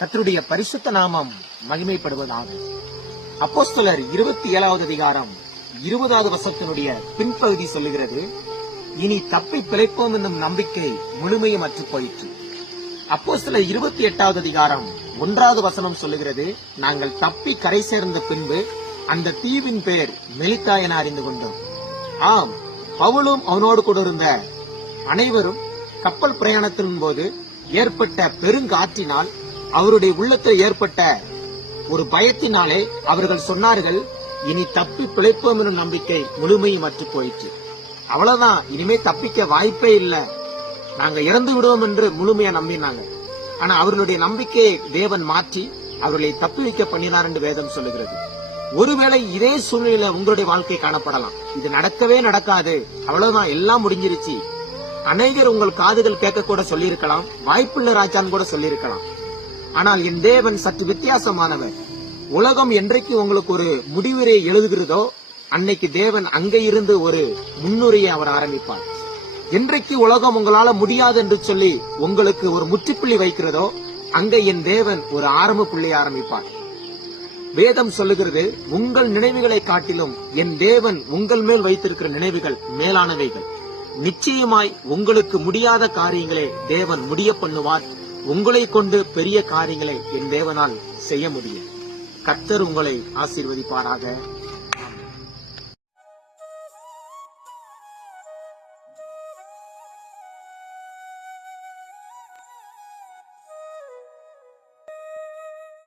கத்தருடைய பரிசுத்த நாமம் மகிமைப்படுவதாக. அப்போஸ்தலர் இருபத்தி ஏழாவது அதிகாரம் இருபதாவது வசத்தினுடைய பின்பகுதி சொல்லுகிறது இனி தப்பி பிழைப்போம் என்னும் நம்பிக்கை முழுமையும் அற்று போயிற்று அப்போஸ்தலர் இருபத்தி எட்டாவது அதிகாரம் ஒன்றாவது வசனம் சொல்லுகிறது நாங்கள் தப்பி கரை சேர்ந்த பின்பு அந்த தீவின் பெயர் மெலித்தா என அறிந்து கொண்டோம். ஆம் பவுலும் அவனோடு கூட இருந்த அனைவரும் கப்பல் பிரயாணத்தின் போது ஏற்பட்ட பெருங்காற்றினால் அவருடைய உள்ளத்தில் ஏற்பட்ட ஒரு பயத்தினாலே அவர்கள் சொன்னார்கள் இனி தப்பி பிழைப்போம் எனும் நம்பிக்கை முழுமையும் அற்று போயிற்று. அவ்வளவுதான் இனிமே தப்பிக்க வாய்ப்பே இல்ல. நாங்க இறந்து விடுவோம் என்று முழுமையா நம்பினாங்க. ஆனா அவர்களுடைய நம்பிக்கையை தேவன் மாற்றி அவர்களை தப்பி வைக்க பண்ணினார் என்று வேதம் சொல்லுகிறது. ஒருவேளை இதே சூழ்நிலையில உங்களுடைய வாழ்க்கை காணப்படலாம். இது நடக்கவே நடக்காது. அவ்வளவுதான் எல்லாம் முடிஞ்சிருச்சு. அநேகர் உங்கள் காதுகள் கேட்க கூட சொல்லியிருக்கலாம். வாய்ப்புள்ள ராஜான்னு கூட சொல்லியிருக்கலாம். ஆனால் என் தேவன் சற்று வித்தியாசமானவர். உலகம் என்றைக்கு உங்களுக்கு ஒரு முடிவுரை எழுதுகிறதோ அன்னைக்கு தேவன் அங்கே இருந்து ஒரு முன்னுரையை அவர் ஆரம்பிப்பார். என்றைக்கு உலகம் உங்களால முடியாது என்று சொல்லி உங்களுக்கு ஒரு முற்றுப்புள்ளி வைக்கிறதோ அங்கே என் தேவன் ஒரு ஆரம்ப புள்ளி ஆரம்பிப்பார். வேதம் சொல்லுகிறது உங்கள் நினைவுகளை காட்டிலும் என் தேவன் உங்கள் மேல் வைத்திருக்கிற நினைவுகள் மேலானவைகள். நிச்சயமாய் உங்களுக்கு முடியாத காரியங்களை தேவன் முடிய பண்ணுவார். உங்களை கொண்டு பெரிய காரியங்களை என் தேவனால் செய்ய முடியும். கர்த்தர் உங்களை ஆசீர்வதிப்பாராக.